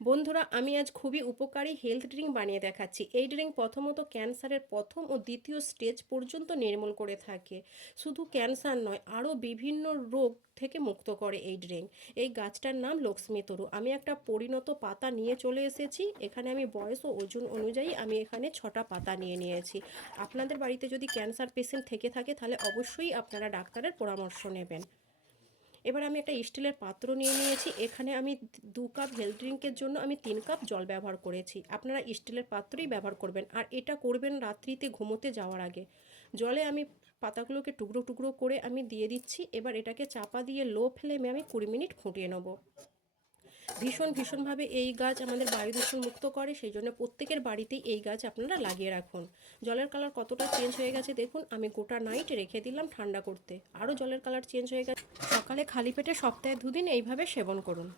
বন্ধুরা, আমি আজ খুবই উপকারী হেলথ ড্রিঙ্ক বানিয়ে দেখাচ্ছি। এই ড্রিঙ্ক প্রথমত ক্যান্সারের প্রথম ও দ্বিতীয় স্টেজ পর্যন্ত নির্মূল করে থাকে। শুধু ক্যান্সার নয়, আরও বিভিন্ন রোগ থেকে মুক্ত করে এই ড্রিঙ্ক এই গাছটার নাম লক্ষ্মী তরু। আমি একটা পরিণত পাতা নিয়ে চলে এসেছি। এখানে আমি বয়স ও ওজন অনুযায়ী আমি এখানে ছটা পাতা নিয়ে নিয়েছি। আপনাদের বাড়িতে যদি ক্যান্সার পেশেন্ট থেকে থাকে, তাহলে অবশ্যই আপনারা ডাক্তারের পরামর্শ নেবেন। এবার আমি একটা স্টিলের পাত্র নিয়ে নিয়েছি। এখানে আমি দু কাপ হেলথ ড্রিঙ্কের জন্য আমি তিন কাপ জল ব্যবহার করেছি। আপনারা স্টিলের পাত্রই ব্যবহার করবেন। আর এটা করবেন রাত্রিতে ঘুমোতে যাওয়ার আগে। জলে আমি পাতাগুলোকে টুকরো টুকরো করে আমি দিয়ে দিচ্ছি। এবার এটাকে চাপা দিয়ে লো ফ্লেমে আমি কুড়ি মিনিট ফুটিয়ে নেব। ভীষণ, ভীষণভাবে এই গাছ আমাদের বায়ু দূষণ মুক্ত করে, সেই জন্য প্রত্যেকের বাড়িতেই এই গাছ আপনারা লাগিয়ে রাখুন। জলের কালার কতটা চেঞ্জ হয়ে গেছে দেখুন, আমি গোটা নাইট রেখে দিলাম ঠান্ডা করতে। আরও জলের কালার চেঞ্জ হয়ে গেছে। সকালে খালি পেটে সপ্তাহে দুদিন এইভাবে সেবন করুন।